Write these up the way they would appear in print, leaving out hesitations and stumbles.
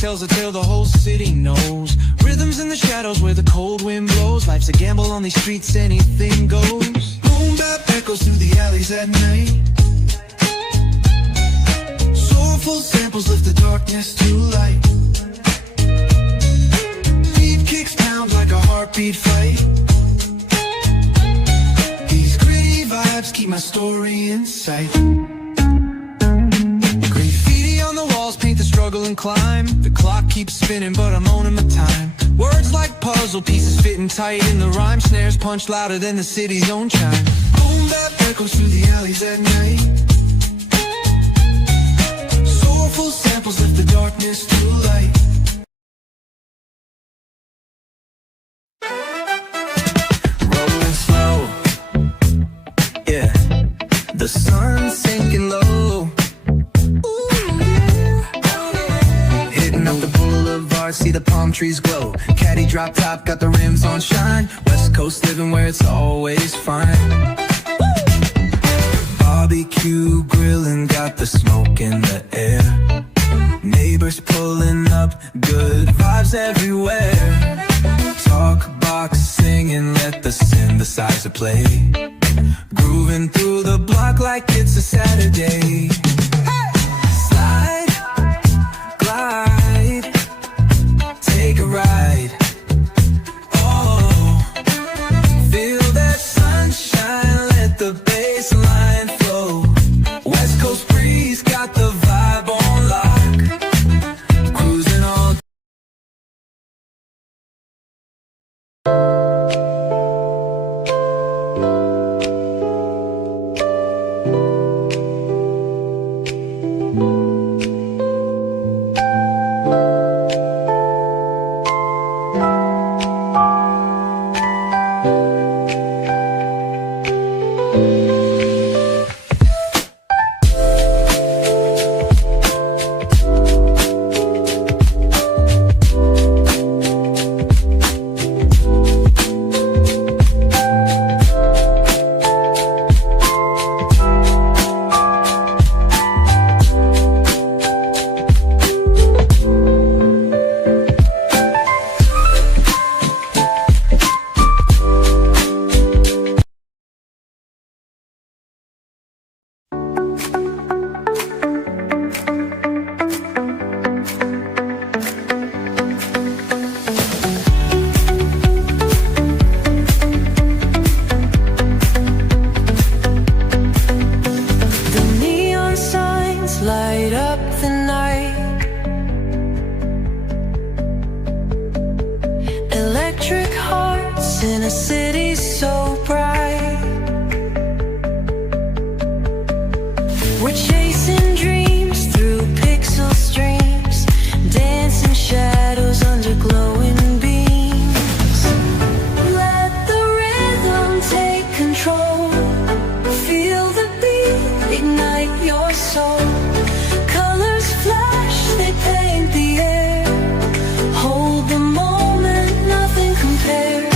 tells a tale the whole city knows. Rhythms in the shadows where the cold wind blows. Life's a gamble on these streets, anything goes. Boom bap echoes through the alleys at night. Soulful samples lift the darkness to light. Beat kicks pound like a heartbeat fight. These gritty vibes keep my story in sight. Graffiti on the walls paint the struggle and climb. The clock keeps spinning but I'm owning my time. Words like puzzle pieces fitting tight in the rhyme. Snares punch louder than the city's own chime. Boom bap echoes through the alleys at night. Soulful samples lift the darkness to light. Rolling slow, yeah. The sun's sinking low. Hitting up the boulevard, see the palm trees glow. Caddy drop top, got the rims on shine. West Coast living where it's always fine. Barbecue grilling, got the smoke in the air. Neighbors pulling up, good vibes everywhere. Talk box singing, let the synthesizer play. Grooving through the block like it's a Saturday. Slide, glide, take a ride. Oh, feel that sunshine, let the bass line flow. West Coast breeze got the vibe on lock. Cruising all light up the night. Electric hearts in a city so bright. We're chasing dreams through pixel streams, dancing shadows under glowing beams. Let the rhythm take control. Feel the beat, ignite your soul. They paint the air. Hold the moment, nothing compares.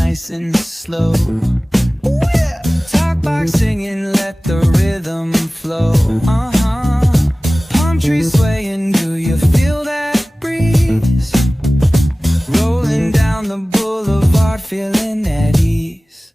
nice and slow. Talk box singing, let the rhythm flow. Palm trees swaying, do you feel that breeze? Rolling down the boulevard, feeling at ease.